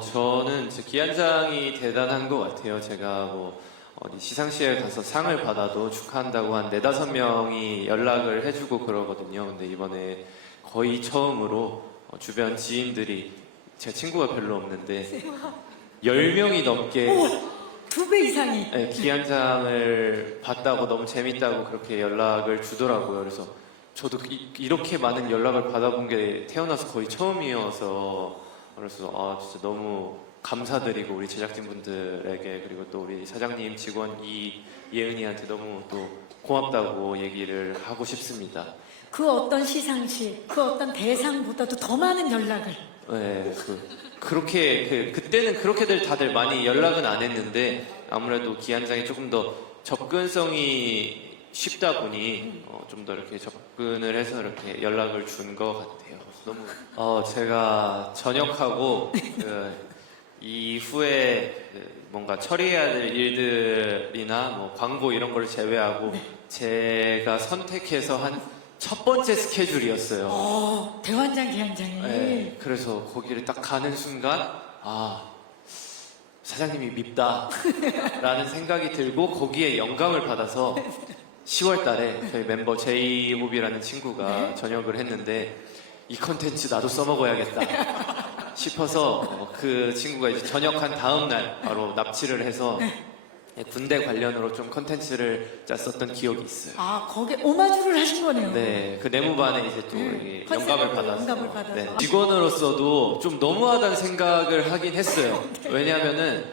저는 제 기한장이 대단한 것 같아요. 제가 뭐 어디 시상식에 가서 상을 받아도 축하한다고 한 4~5명이 연락을 해주고 그러거든요. 근데 이번에 거의 처음으로 주변 지인들이, 제 친구가 별로 없는데 10명이 넘게 2배 이상이. 네, 기한장을 받다고 너무 재밌다고 그렇게 연락을 주더라고요. 그래서 저도 이렇게 많은 연락을 받아본 게 태어나서 거의 처음이어서, 그래서 진짜 너무 감사드리고 우리 제작진분들에게, 그리고 또 우리 사장님, 직원 이예은이한테 너무 또 고맙다고 얘기를 하고 싶습니다. 그 어떤 시상식, 그 어떤 대상보다도 더 많은 연락을. 네, 그때는 그렇게들 다들 많이 연락은 안 했는데, 아무래도 기한장이 조금 더 접근성이 쉽다 보니 좀 더 이렇게 접근을 해서 이렇게 연락을 준 것 같아요. 너무 제가 전역하고 이후에 뭔가 처리해야 될 일들이나 뭐 광고 이런 걸 제외하고 제가 선택해서 한 첫 번째 스케줄이었어요. 대환장 기한장이. 네, 그래서 거기를 딱 가는 순간 사장님이 밉다라는 생각이 들고 거기에 영감을 받아서 10월 달에 저희 멤버 제이홉이라는 친구가 전역을 했는데 이 컨텐츠 나도 써먹어야겠다 싶어서 그 친구가 이제 전역한 다음 날 바로 납치를 해서 군대 관련으로 좀 컨텐츠를 짰었던 기억이 있어요. 거기에 오마주를 하신 거네요. 네, 그 내무반에 이제 또 이게 영감을 받아서, 영감을 받아서. 네, 직원으로서도 좀 너무하다는 생각을 하긴 했어요. 왜냐하면은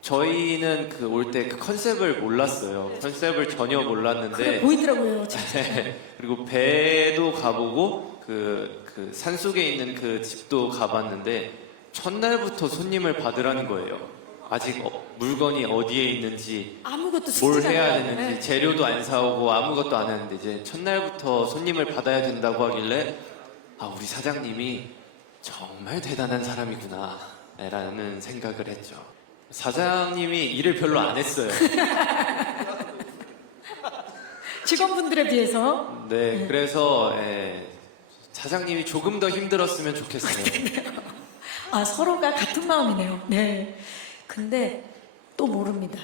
저희는 그 올 때 그 컨셉을 몰랐어요. 컨셉을 전혀 그래 몰랐는데, 보이더라고요. 진짜. 네, 그리고 배도 가보고 그 산속에 있는 그 집도 가봤는데 첫날부터 손님을 받으라는 거예요. 아직 물건이 어디에 있는지, 아무것도 뭘 숙지가 해야 안 되는지, 나요. 재료도 안 사오고 아무것도 안 했는데 이제 첫날부터 손님을 받아야 된다고 하길래 우리 사장님이 정말 대단한 사람이구나 라는 생각을 했죠. 사장님이 일을 별로 안 했어요. 직원분들에 비해서. 네, 그래서 사장님이 조금 더 힘들었으면 좋겠어요. 서로가 같은 마음이네요. 네. 근데 또 모릅니다.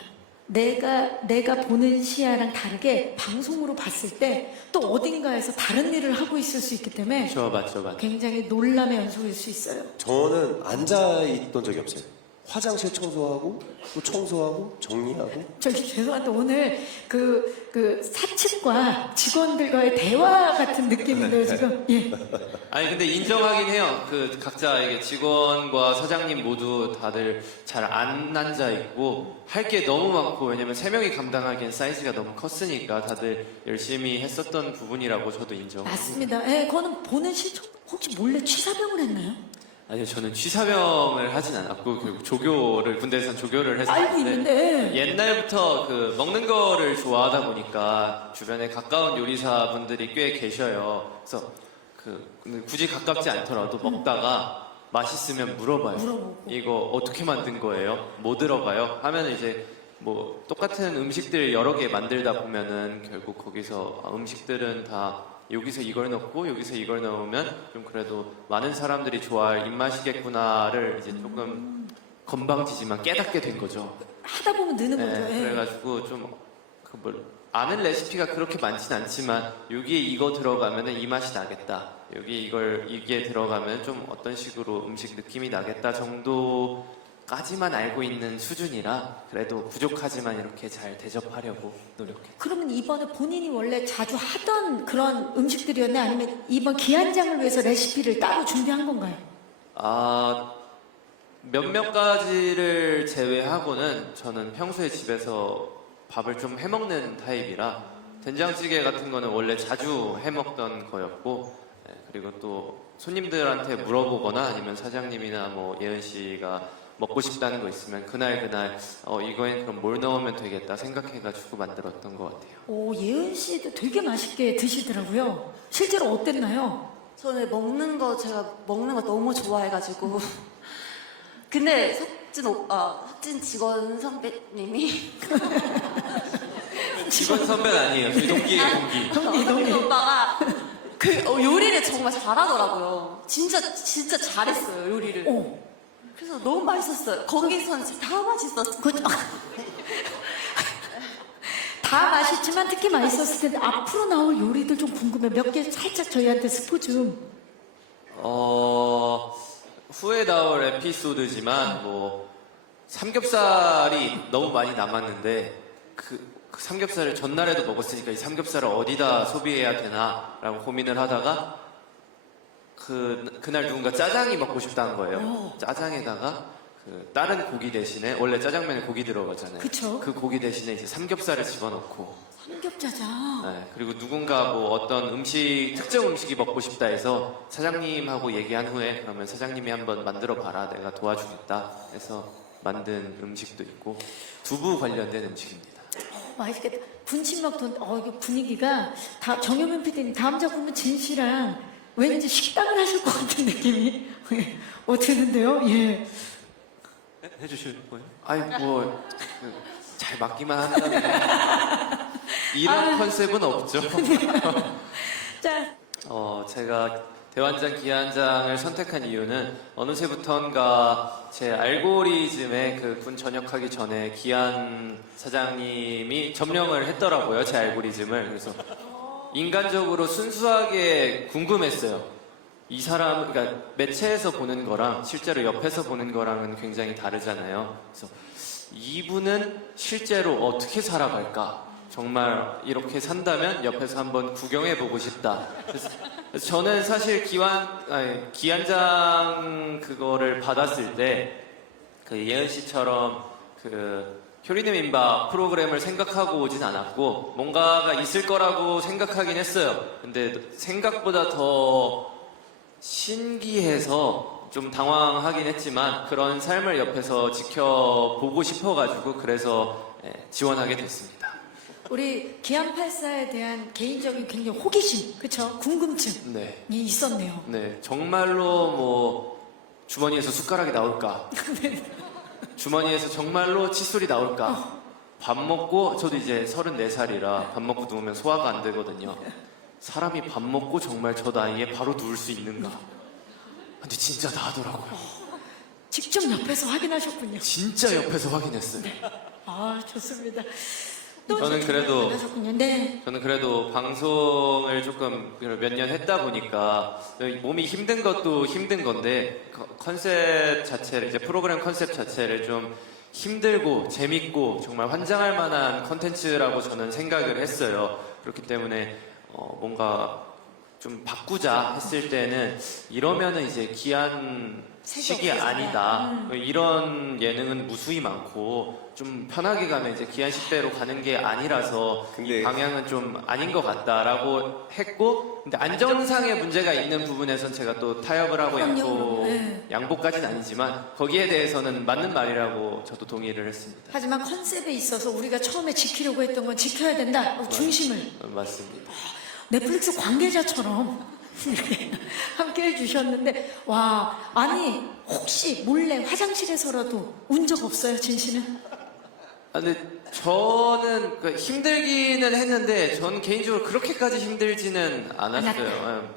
내가 보는 시야랑 다르게 방송으로 봤을 때 또 어딘가에서 다른 일을 하고 있을 수 있기 때문에 맞죠. 굉장히 놀람의 연속일 수 있어요. 저는 앉아있던 적이 없어요. 화장실 청소하고 또 청소하고 정리하고. 저기 죄송한데 오늘 그 사측과 직원들과의 대화 같은 느낌인데요 지금. 예. 아니 근데 인정하긴 해요. 그 각자 이게 직원과 사장님 모두 다들 잘 안 앉아 있고 할 게 너무 많고, 왜냐면 3명이 감당하기엔 사이즈가 너무 컸으니까 다들 열심히 했었던 부분이라고 저도 인정합니다. 맞습니다. 예, 그거는 보는 시청 혹시 몰래 취사병을 했나요? 아니요, 저는 취사병을 하진 않았고 결국 조교를, 군대에서 조교를 알고 했었는데 있는데. 옛날부터 그 먹는 거를 좋아하다 보니까 주변에 가까운 요리사분들이 꽤 계셔요. 그래서 근데 굳이 가깝지 않더라도 먹다가 맛있으면 물어봐요. 물어보고. 이거 어떻게 만든 거예요? 뭐 들어가요? 하면 이제 뭐 똑같은 음식들 여러 개 만들다 보면은 결국 거기서 음식들은 다 여기서 이걸 넣고 여기서 이걸 넣으면 좀 그래도 많은 사람들이 좋아할 입맛이겠구나를 이제 조금 건방지지만 깨닫게 된 거죠. 하다 보면 느는 거죠. 네, 예. 그래가지고 좀 아는 레시피가 그렇게 많진 않지만 여기에 이거 들어가면은 이 맛이 나겠다. 여기 이게 들어가면 좀 어떤 식으로 음식 느낌이 나겠다 정도까지만 알고 있는 수준이라 그래도 부족하지만 이렇게 잘 대접하려고 노력했어요. 그러면 이번에 본인이 원래 자주 하던 그런 음식들이었나요? 아니면 이번 기한장을 위해서 레시피를 따로 준비한 건가요? 몇몇 가지를 제외하고는 저는 평소에 집에서 밥을 좀 해먹는 타입이라 된장찌개 같은 거는 원래 자주 해먹던 거였고, 그리고 또 손님들한테 물어보거나 아니면 사장님이나 뭐 예은 씨가 먹고 싶다는 거 있으면 그날 이거엔 그럼 뭘 넣으면 되겠다 생각해가지고 만들었던 것 같아요. 오, 예은 씨도 되게 맛있게 드시더라고요. 실제로 어땠나요? 저는 제가 먹는 거 너무 좋아해가지고. 근데 삭진 직원 선배님이. 직원 선배는 아니에요. 저희 동기예요, 동기. 동기. 오빠가 요리를 정말 잘하더라고요. 진짜 잘했어요, 요리를. 오, 그래서 너무 맛있었어요. 거기서는 진짜 다 맛있었어요. 그죠? 다 맛있지만 특히 맛있었을 텐데 앞으로 나올 요리들 좀 궁금해. 몇 개 살짝 저희한테 스포 좀. 후에 나올 에피소드지만 뭐 삼겹살이 너무 많이 남았는데 그 삼겹살을 전날에도 먹었으니까 이 삼겹살을 어디다 소비해야 되나라고 고민을 하다가 그날 누군가 짜장이 먹고 싶다는 거예요. 짜장에다가 그 다른 고기 대신에 원래 짜장면에 고기 들어가잖아요. 그쵸. 그 고기 대신에 이제 삼겹살을 집어넣고 삼겹짜장. 네, 그리고 누군가 뭐 어떤 특정 음식이 먹고 싶다 해서 사장님하고 얘기한 후에 그러면 사장님이 한번 만들어 봐라 내가 도와주겠다 해서 만든 음식도 있고 두부 관련된 음식입니다. 맛있겠다. 군침 막 돈. 이게 분위기가 정효민 PD님 다음 작품은 진 씨랑 왠지 식당을 하실 것 같은 느낌이 드는데요. 예. 해주실 거예요? 아니 뭐 잘 맞기만 한다면 이런 컨셉은 없죠. 자, 제가 대환장 기안장을 선택한 이유는 어느새부턴가 제 알고리즘에 그 군 전역하기 전에 기안 사장님이 점령을 했더라고요. 제 알고리즘을. 그래서 인간적으로 순수하게 궁금했어요. 이 사람, 그러니까 매체에서 보는 거랑 실제로 옆에서 보는 거랑은 굉장히 다르잖아요. 그래서 이분은 실제로 어떻게 살아갈까? 정말 이렇게 산다면 옆에서 한번 구경해 보고 싶다. 그래서 저는 사실 기안장 그거를 받았을 때 그 예은 씨처럼 그 효리네 민박 프로그램을 생각하고 오진 않았고 뭔가가 있을 거라고 생각하긴 했어요. 근데 생각보다 더 신기해서 좀 당황하긴 했지만 그런 삶을 옆에서 지켜보고 싶어가지고 그래서 지원하게 됐습니다. 우리 기안84에 대한 개인적인 굉장히 호기심, 그쵸? 궁금증이 네. 있었네요. 네, 정말로 뭐 주머니에서 숟가락이 나올까? 주머니에서 정말로 칫솔이 나올까? 밥 먹고 저도 이제 34살이라 밥 먹고 누우면 소화가 안 되거든요. 사람이 밥 먹고 정말 저 나이에 바로 누울 수 있는가? 근데 진짜 나더라고요. 직접 옆에서 확인하셨군요. 진짜 옆에서 확인했어요. 좋습니다. 또 저는 직접 그래도- 확인하셨군요. 네. 저는 그래도 방송을 조금 몇 년 했다 보니까 몸이 힘든 것도 힘든 건데 컨셉 자체를 이제 프로그램 컨셉 자체를 좀 힘들고 재밌고 정말 환장할 만한 컨텐츠라고 저는 생각을 했어요. 그렇기 때문에 뭔가 좀 바꾸자 했을 때는 이러면은 이제 기한식이 없어서. 아니다. 이런 예능은 무수히 많고 좀 편하게 가면 이제 기한식대로 가는 게 아니라서 근데- 이 방향은 좀 아닌 것 같다라고 했고 근데 안전상의 문제가 있는 부분에선 제가 또 타협을 하고 그럼요. 네. 양보까지는 아니지만 거기에 대해서는 맞는 말이라고 저도 동의를 했습니다. 하지만 컨셉에 있어서 우리가 처음에 지키려고 했던 건 지켜야 된다. 중심을. 맞습니다. 넷플릭스 관계자처럼 이렇게 함께 해주셨는데, 아니, 혹시 몰래 화장실에서라도 운 적 없어요, 진 씨는? 근데 저는 힘들기는 했는데 저는 개인적으로 그렇게까지 힘들지는 않았어요.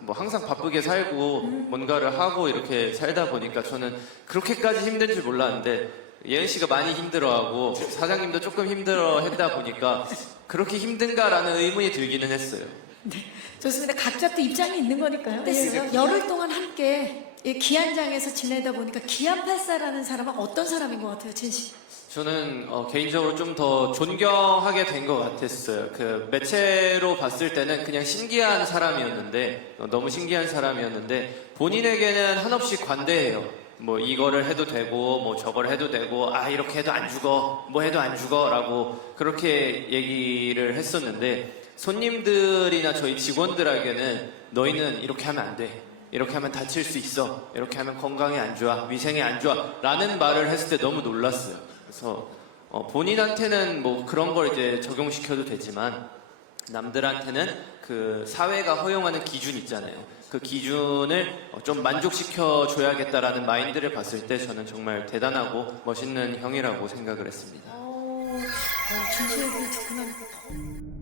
뭐 항상 바쁘게 살고 뭔가를 하고 이렇게 살다 보니까 저는 그렇게까지 힘든 줄 몰랐는데 예은 씨가 많이 힘들어하고 사장님도 조금 힘들어했다 보니까 그렇게 힘든가라는 의문이 들기는 했어요. 좋습니다. 각자 또 입장이 있는 거니까요. 네, 열흘 동안 함께 이 기안장에서 지내다 보니까 기안84라는 사람은 어떤 사람인 것 같아요, 진 씨? 저는 개인적으로 좀 더 존경하게 된 것 같았어요. 그 매체로 봤을 때는 그냥 신기한 사람이었는데 너무 신기한 사람이었는데 본인에게는 한없이 관대해요. 뭐 이거를 해도 되고 뭐 저걸 해도 되고 이렇게 해도 안 죽어 뭐 해도 안 죽어라고 그렇게 얘기를 했었는데 손님들이나 저희 직원들에게는 너희는 이렇게 하면 안 돼. 이렇게 하면 다칠 수 있어. 이렇게 하면 건강에 안 좋아. 위생에 안 좋아. 라는 말을 했을 때 너무 놀랐어요. 그래서 본인한테는 뭐 그런 걸 이제 적용시켜도 되지만 남들한테는 그 사회가 허용하는 기준 있잖아요. 그 기준을 좀 만족시켜 줘야겠다라는 마인드를 봤을 때 저는 정말 대단하고 멋있는 형이라고 생각을 했습니다. 진짜 얘기를 듣고 나니까 더